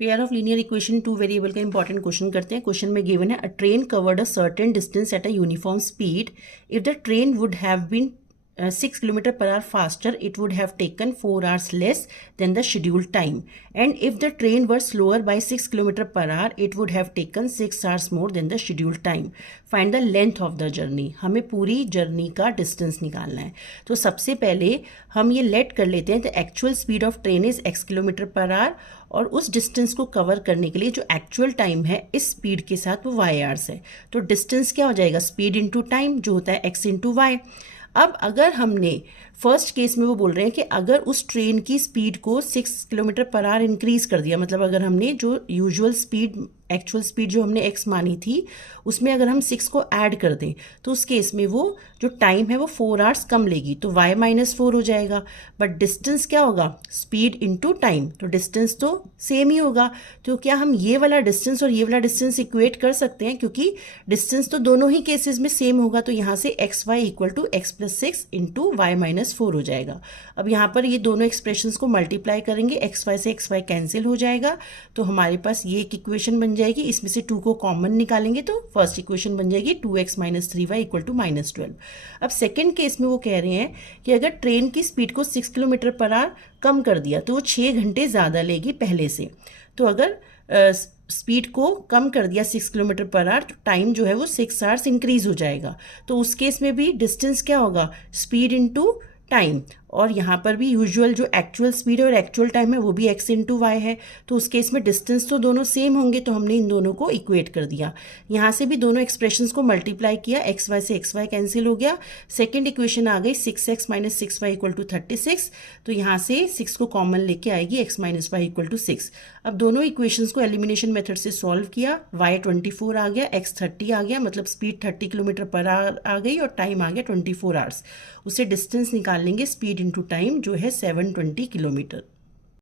Pair of linear equation two variable का important question करते हैं। क्वेश्चन में गिवन है a train covered a certain distance at a uniform speed. If the train would have been 6 kilometer per hour faster, it would have taken 4 hours less than the scheduled time. And if the train were slower by 6 kilometer per hour, it would have taken 6 hours more than the scheduled time. Find the length of the journey. हमें पूरी journey का distance निकालना है। तो सबसे पहले हम ये लेट कर लेते हैं the actual speed of train is x kilometre per our, और उस डिस्टेंस को कवर करने के लिए जो एक्चुअल टाइम है इस स्पीड के साथ वो y आवर्स है। तो डिस्टेंस क्या हो जाएगा, स्पीड इंटू टाइम जो होता है x इंटू वाई। अब अगर हमने फर्स्ट केस में वो बोल रहे हैं कि अगर उस ट्रेन की स्पीड को 6 किलोमीटर पर आवर इंक्रीज कर दिया, मतलब अगर हमने जो यूजुअल स्पीड एक्चुअल स्पीड जो हमने x मानी थी उसमें अगर हम 6 को ऐड कर दें तो उस केस में वो जो टाइम है वो 4 आवर्स कम लेगी, तो y माइनस 4 हो जाएगा। बट डिस्टेंस क्या होगा, स्पीड इंटू टाइम, तो डिस्टेंस तो सेम ही होगा। तो क्या हम ये वाला डिस्टेंस और ये वाला डिस्टेंस इक्वेट कर सकते हैं, क्योंकि डिस्टेंस तो दोनों ही केसेस में सेम होगा। तो यहाँ से x y equal to x plus 6 into y minus 4 हो जाएगा। अब यहाँ पर ये दोनों एक्सप्रेशंस को मल्टीप्लाई करेंगे, एक्स वाई से एक्स वाई कैंसिल हो जाएगा, तो हमारे पास ये एक इक्वेशन बन जाएगी। इसमें से 2 को कॉमन निकालेंगे तो फर्स्ट इक्वेशन बन जाएगी 2x minus 3y equal to minus 12। अब सेकेंड केस में वो कह रहे हैं कि अगर ट्रेन की स्पीड को 6 किलोमीटर पर आवर कम कर दिया तो वो 6 घंटे ज़्यादा लेगी पहले से। तो अगर स्पीड को कम कर दिया 6 किलोमीटर पर आवर तो टाइम जो है वो 6 आवर्स इंक्रीज हो जाएगा। तो उस केस में भी डिस्टेंस क्या होगा, स्पीड इंटू टाइम, और यहाँ पर भी यूजुअल जो एक्चुअल स्पीड है और एक्चुअल टाइम है वो भी x इंटू वाई है। तो उस केस में डिस्टेंस तो दोनों सेम होंगे, तो हमने इन दोनों को इक्वेट कर दिया। यहाँ से भी दोनों एक्सप्रेशंस को मल्टीप्लाई किया, एक्स वाई से एक्स वाई कैंसिल हो गया। सेकेंड इक्वेशन आ गई 6x minus 6y equal to 36, तो यहाँ से 6 को कॉमन लेके आएगी x minus y equal to 6। अब दोनों इक्वेशंस को एलिमिनेशन मेथड से सॉल्व किया, y 24 आ गया, x 30 आ गया, मतलब स्पीड 30 किलोमीटर पर आवर आ गई और टाइम आ गया 24 आवर्स। उसे डिस्टेंस निकाल लेंगे, स्पीड इंटू टाइम जो है 720 किलोमीटर।